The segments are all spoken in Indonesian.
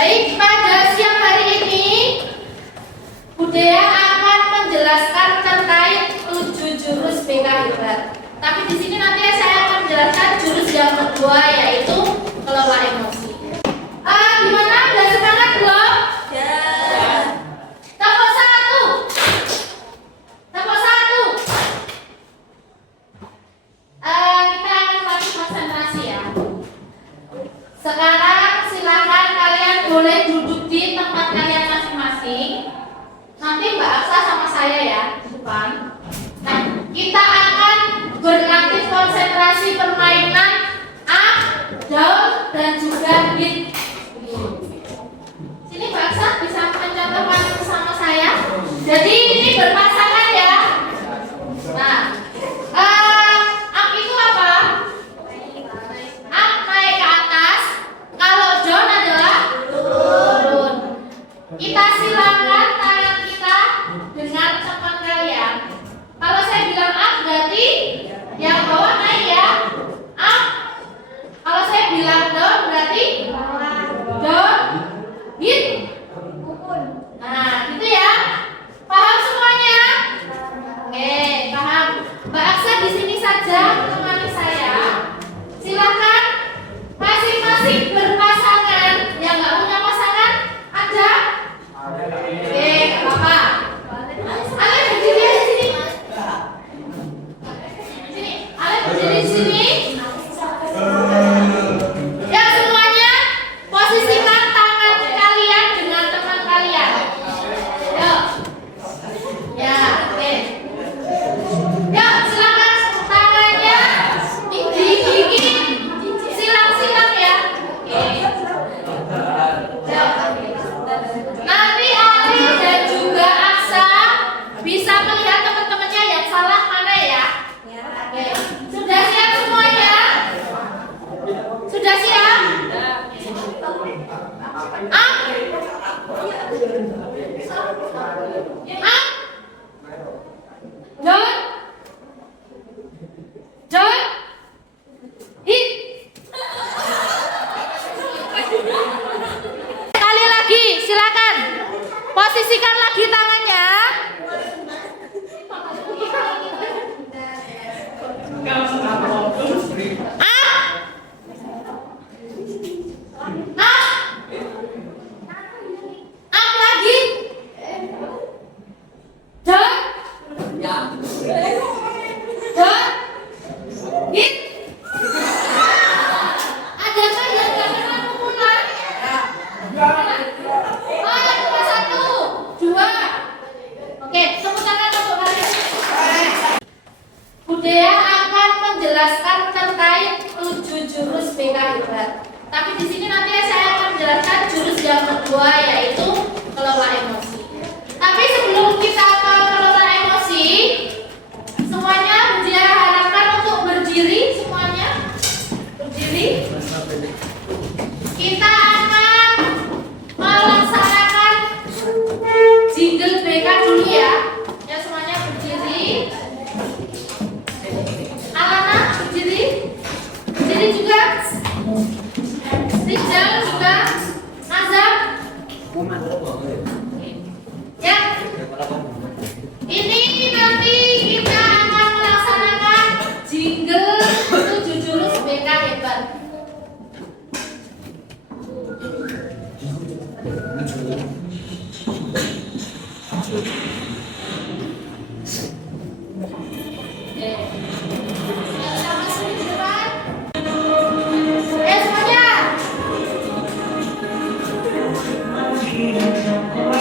Baik, pada siang hari ini Budaya akan menjelaskan terkait 7 jurus BK Hebat. Tapi di sini nanti saya akan menjelaskan jurus yang kedua, yaitu kelola emosi. Gimana? Udah semangat belum? Ya. Tepuk satu. Tepuk satu. Kita akan lagi konsentrasi ya. Sekarang silakan kalian boleh duduk di tempat kalian masing-masing. Nanti Mbak Aksa sama saya ya di depan. Nah, kita akan berlatih konsentrasi permainan up, down, dan juga hit. Sini Mbak Aksa bisa mencontohkan bersama saya. Jadi ini berpasangan ya. Nah, up itu apa? Up naik ke atas. Kalau down adalah turun. Kita silakan tangan kita dengan teman kalian. Kalau saya bilang up berarti yang bawah naik ya. Up. Kalau saya bilang down berarti down. Hit. Nah, gitu ya. Paham semuanya? Oke, paham. Mbak Aksa di sini saja menemani saya. Silakan masing-masing berpasangan. Yang nggak punya pasangan ada? Oke, nggak apa-apa. Ale berdiri di sini. Sini, Ale berdiri di sini. Ya semuanya, posisikan tangan kalian dengan teman kalian. Yuk. Ya, oke. Yuk, silakan tangannya dibikin silang-silang ya. Oke. Yuk. Nanti Ali dan juga Aksa bisa melihat teman-temannya yang salah mana ya. Oke. Sudah siap semuanya? Sudah siap? Up. Up. Down. Down. Hit. Sekali lagi, silakan. Posisikan lagi tangannya. Up lagi. Down. Down. Hit. Adakah yang gak pernah pukulan? Oh, yang cuma 1, 2. Oke, tepuk tangan untuk kalian. Budaya akan menjelaskan terkait 7 jurus BK Hebat. Tapi di sini nanti saya akan menjelaskan jurus yang kedua, yaitu kelola emosi. Tapi sebelum kita ke kelola emosi, semuanya Budaya harapkan untuk berdiri semuanya. Berdiri. Kita akan melaksanakan jingle BK dulu ya. Ya semuanya berdiri. Alana berdiri. Berdiri juga. Rizal juga. Azam. Ya. Ini nanti kita akan melaksanakan jingle 7 jurus BK Hebat. Semuanya.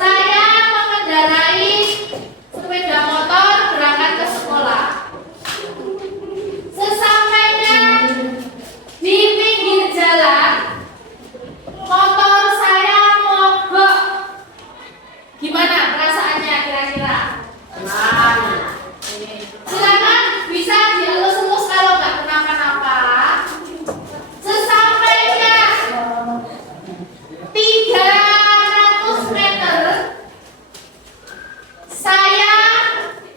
Saya mengendarai sepeda motor berangkat ke sekolah. Sesampainya di pinggir jalan, motor saya mogok. Gimana perasaannya kira-kira? Silakan bisa dielus-elus kalau nggak kenapa-napa. Sesampainya 300 meter, saya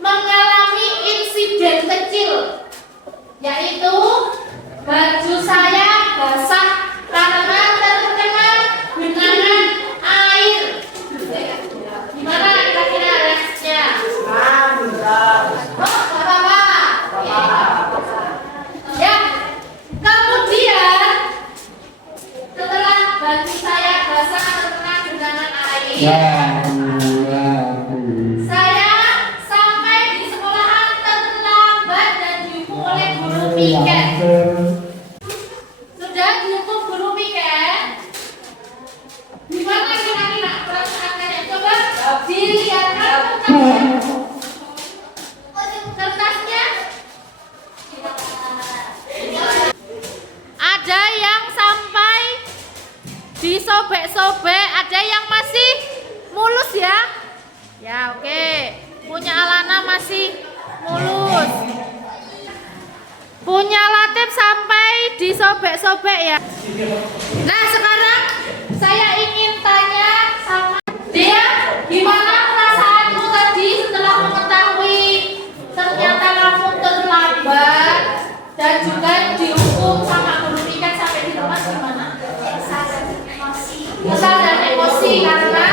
mengalami insiden kecil, yaitu baju saya basah karena terkena genangan air. Gimana kira-kira reaksinya? Oh, nggak apa-apa. Ya, kemudian setelah baju saya basah terkena genangan air, saya sampai di sekolahan terlambat dan dihukum oleh guru piket. Sudah dihukum guru piket. Gimana kira-kira perasaannya? Coba dilihatkan kertasnya. Ada yang sampai disobek-sobek, ada yang masih mulus ya. Ya, oke. Punya Alana masih mulus. Punya Latif sampai disobek-sobek ya. Nah, sekarang saya ingin tanya sama dia, gimana perasaanmu tadi setelah mengetahui ternyata kamu terlambat dan juga dihukum sama guru piket sampai di rumah, gimana? Kesal dan emosi karena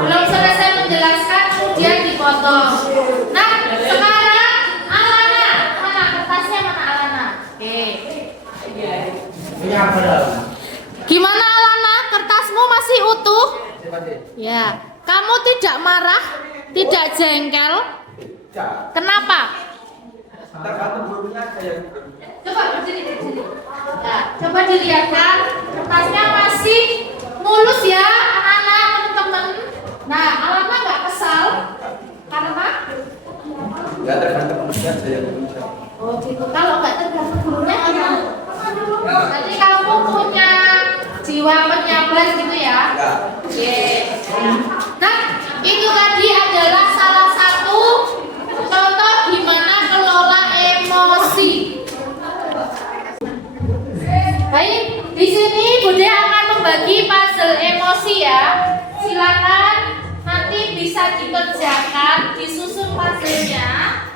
belum selesai menjelaskan kemudian dipotong. Nah, sekarang Alana, mana kertasnya, mana Alana? Oke. Gimana Alana? Kertasmu masih utuh? Ya. Kamu tidak marah? Tidak jengkel? Kenapa? Coba berdiri. Nah, coba dilihatkan kertasnya masih mulus ya, anak-anak, teman-teman. Nah, Alana nggak kesal karena? Nggak tergantung manusia saya. Oh gitu. Kalau nggak tergantung gurunya gimana? Nanti kamu punya jiwa penyabar gitu ya? Oke. Nah, itu tadi adalah salah satu contoh gimana kelola emosi. Baik, di sini Bude akan membagi puzzle emosi ya. Silakan nanti bisa dikerjakan, disusun puzzle-nya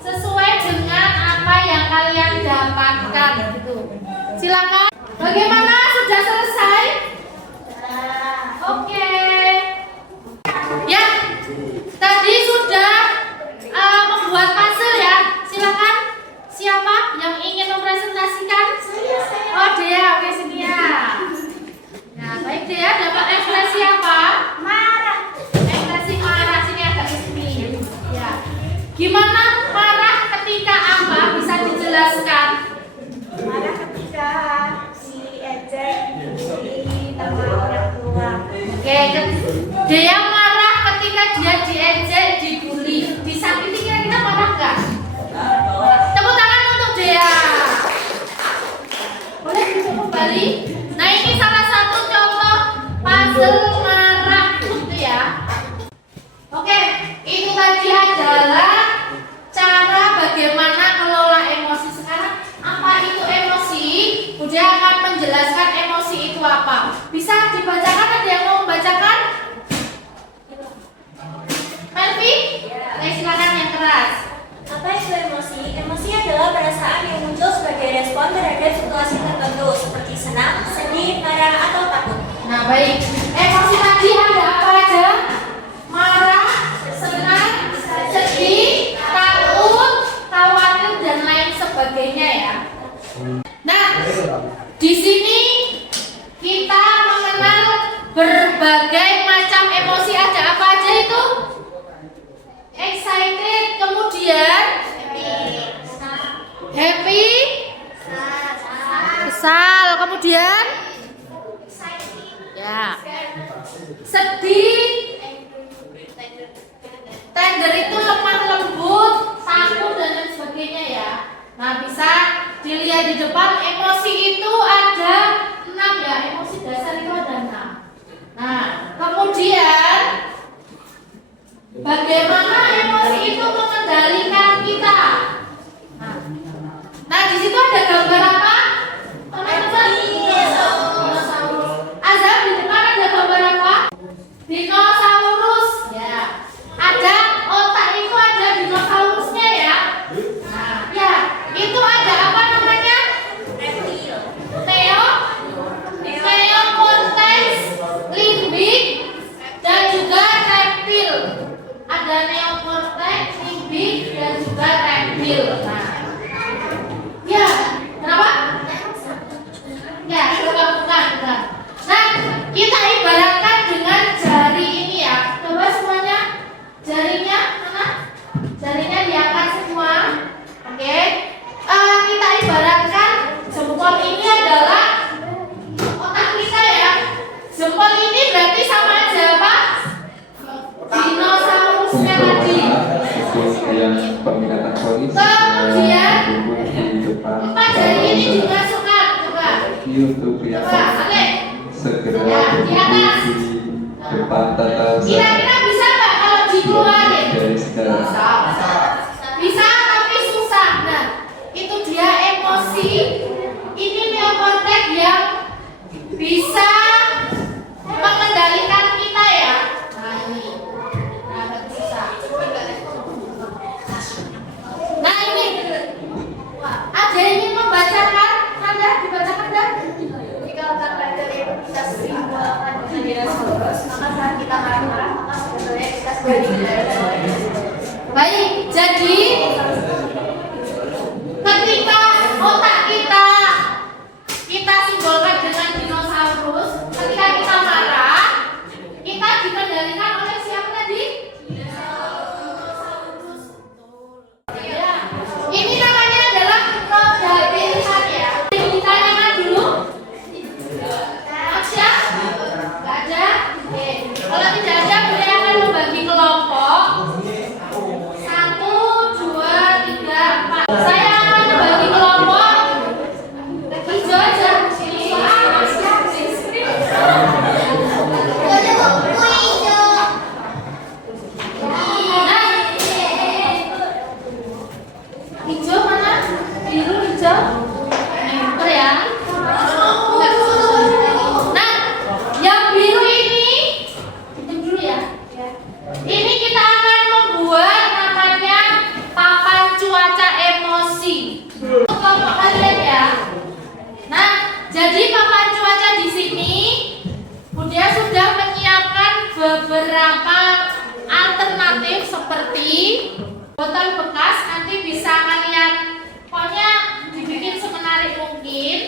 sesuai dengan apa yang kalian dapatkan gitu. Silakan. Bagaimana? Sudah selesai? Oke. Ya, tadi sudah membuat puzzle ya. Silakan. Siapa yang ingin mempresentasikan? Oh, Dea. Oke, sini ya. Nah, baik Dea, dapat ekspresi apa? Marah. Ekspresi marah, sini agak ke sini. Ya. Gimana marah ketika apa? Bisa dijelaskan? Marah ketika diejek di tempat orang tua. Oke, Dea marah ketika dia diejek, dibully, disakiti, kira-kira marah nggak? Tepuk tangan untuk Dea. Boleh duduk kembali. Nah, ini salah satu contoh puzzle marah gitu ya. Oke, itu tadi adalah cara bagaimana kelola emosi. Sekarang apa itu emosi? Budi akan menjelaskan emosi itu apa. Bisa dibacakan, ada yang mau membacakan? Melvi? Oke, silakan yang keras. Apa itu emosi? Emosi adalah perasaan yang muncul sebagai respon terhadap situasi tertentu seperti senang, sedih, marah, atau takut. Nah, baik. Emosi tadi ada apa aja? Marah, senang, sedih, takut, khawatir, dan lain sebagainya ya. Nah, di sini kita mengenal berbagai macam emosi. Ada apa aja itu? Excited, kemudian happy, Kesal, kemudian ya. Sedih. Tender itu lemah lembut, takut dan lain sebagainya ya. Nah, bisa dilihat di depan emosi itu ada 6 ya. Emosi dasar itu ada 6. Nah, kemudian bagaimana emosi itu mengendalikan kita? Nah, di situ ada gambar apa? Teman-teman. Azam, di depan ada gambar apa? Dinosaurus. Ya. Ada otak itu ada dinosaurusnya ya. Nah, ya, itu ada apa namanya? Reptil. Neocortex, limbik, dan juga reptil. Ada neocortex, limbik, dan juga reptil. Nah, ya, kenapa? Ya, coba bukan. Nah, kita ibaratkan dengan jari ini ya. Coba semuanya, jarinya mana? Jarinya diangkat semua. Oke. Kita ibaratkan jempol ini adalah otak kita ya. Jempol ini berarti sama aja apa? Dinosaurusnya tadi. Kemudian empat jari ini dimasukkan. Coba. Coba, oke. Segera berdiri di depan tata Kira-kira bisa nggak kalau dikeluarin? dari sejarah. Bisa tapi susah. Nah, itu dia emosi. Ini neokortex yang bisa mengendalikan kita ya. Nah, ini. Nah, agak susah. Nah, ini. Ada yang ingin membacakan? Anda dibacakan dah? Jika otak belajar itu bisa simbolkan dengan dinosaurus, maka saat kita marah-marah, maka sebetulnya kita sebagai dinosaurus. Baik, jadi ketika otak kita simbolkan dengan dinosaurus, ketika kita marah, kita dikendalikan oleh siapa tadi? Dinosaurus. Ya. Ini namanya adalah roda pilihan ya. Kita nyaman dulu. Aksya? Gak ada? Oke. Kalau tidak ada, beliau akan membagi kelompok. 1, 2, 3, 4. Saya akan membagi kelompok. Hijau aja. Hijau mana? Biru, hijau. Pinter ya. Nah, yang biru ini hitung dulu ya. Ini kita akan membuat namanya papan cuaca emosi. Kelompok kalian ya. Nah, jadi papan cuaca di sini Bunda sudah menyiapkan beberapa alternatif seperti botol bekas, nanti bisa kalian pokoknya dibikin semenarik mungkin.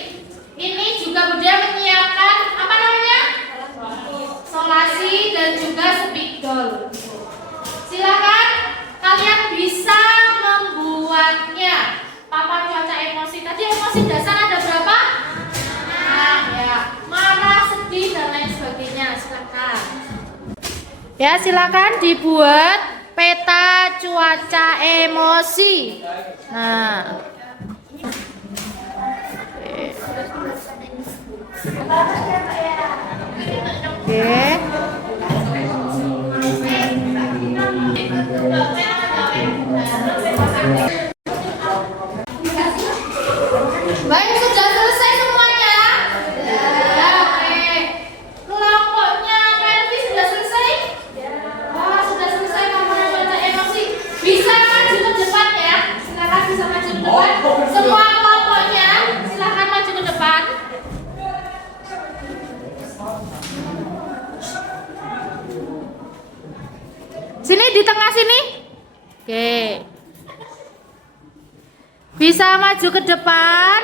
Ini juga Bunda menyiapkan apa namanya? Solasi dan juga spidol. Silakan kalian bisa membuatnya. Papan cuaca emosi. Tadi emosi dasar ada berapa? Nah, ya. Marah, sedih dan lain sebagainya. Silakan. Ya, silakan dibuat peta cuaca emosi. Nah. Oke. Baik, sudah selesai semuanya? Ya, oke. Kelompoknya Melvi sudah selesai? Wah, sudah selesai kamu membaca emosi. Bisa maju ke depan ya. Silakan bisa maju ke depan. Semua kelompoknya silakan maju ke depan. Sini di tengah sini. Oke. Bisa maju ke depan.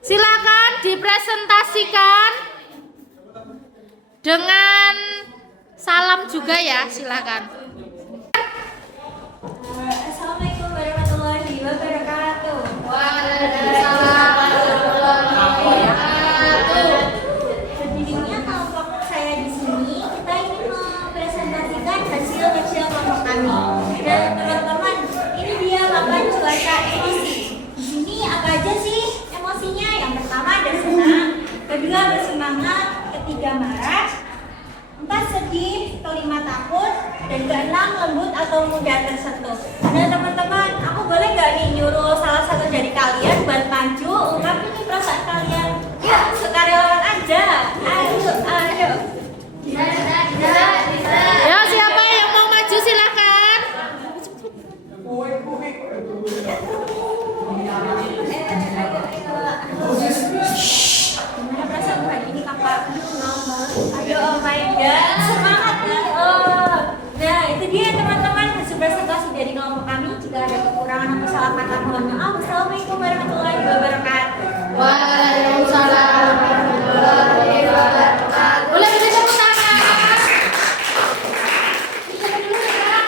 Silakan dipresentasikan dengan salam juga ya, silakan. Assalamualaikum warahmatullahi wabarakatuh. Waalaikumsalam warahmatullahi wabarakatuh. pertama, ketiga marah, 4 sedih, kelima takut, dan keenam lembut atau mudah tersentuh. Nah teman-teman, aku boleh nggak nih nyuruh salah satu dari kalian buat maju ungkapin nih perasaan kalian? Yuk, sukarelawan aja. Ayo. Ya, siapa yang mau maju silakan. Gimana perasaan hari ini kakak? Ayo, oh my god, semangat nih. Nah itu dia teman-teman hasil presentasi dari kelompok kami. Jika ada kekurangan atau salah kata mohon maaf. Assalamualaikum warahmatullahi wabarakatuh. Waalaikumsalam warahmatullahi wabarakatuh. Boleh kita tepuk tangan. Kita dulu ya.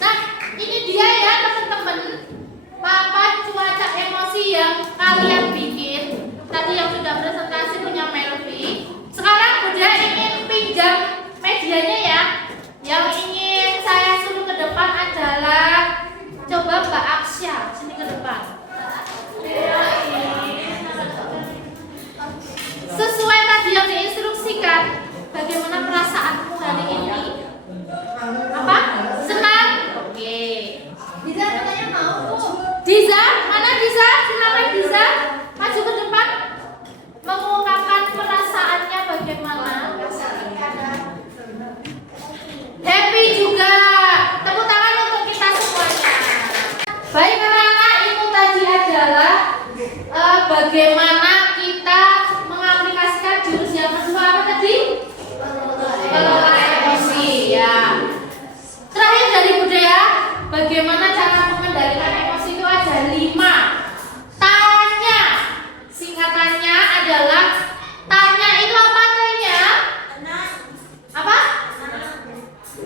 Nah, ini dia ya teman-teman. Papan cuaca emosi yang kalian bikin. Tadi yang sudah presentasi punya Melvi. Sekarang Bunda ingin pinjam medianya ya. Yang ingin saya suruh ke depan adalah coba Mbak Aksya sini ke depan. Sesuai tadi yang diinstruksikan, bagaimana perasaanmu hari ini? Apa? Senang? Oke. Diza katanya mau. Diza, mana Diza? Silakan Diza, maju ke depan. Mengungkapkan perasaannya bagaimana? Happy juga. Tepuk tangan untuk kita semuanya. Baik anak-anak, itu tadi adalah bagaimana kita mengaplikasikan jurus yang kedua apa tadi? Kelola emosi ya. Terakhir dari budaya, bagaimana cara mengendalikan emosi itu ada 5. Tanya, singkatannya adalah tanya itu apa tanya? Apa?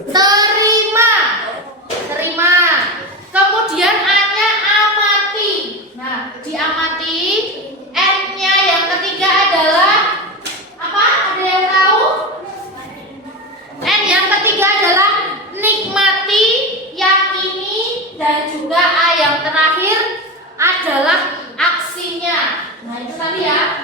Terima. Terima. Kemudian A-nya amati. Nah, diamati. N-nya yang ketiga adalah apa? Ada yang tahu? N yang ketiga adalah nikmati, yakini, dan juga A yang terakhir adalah aksinya. Nah, itu tadi ya.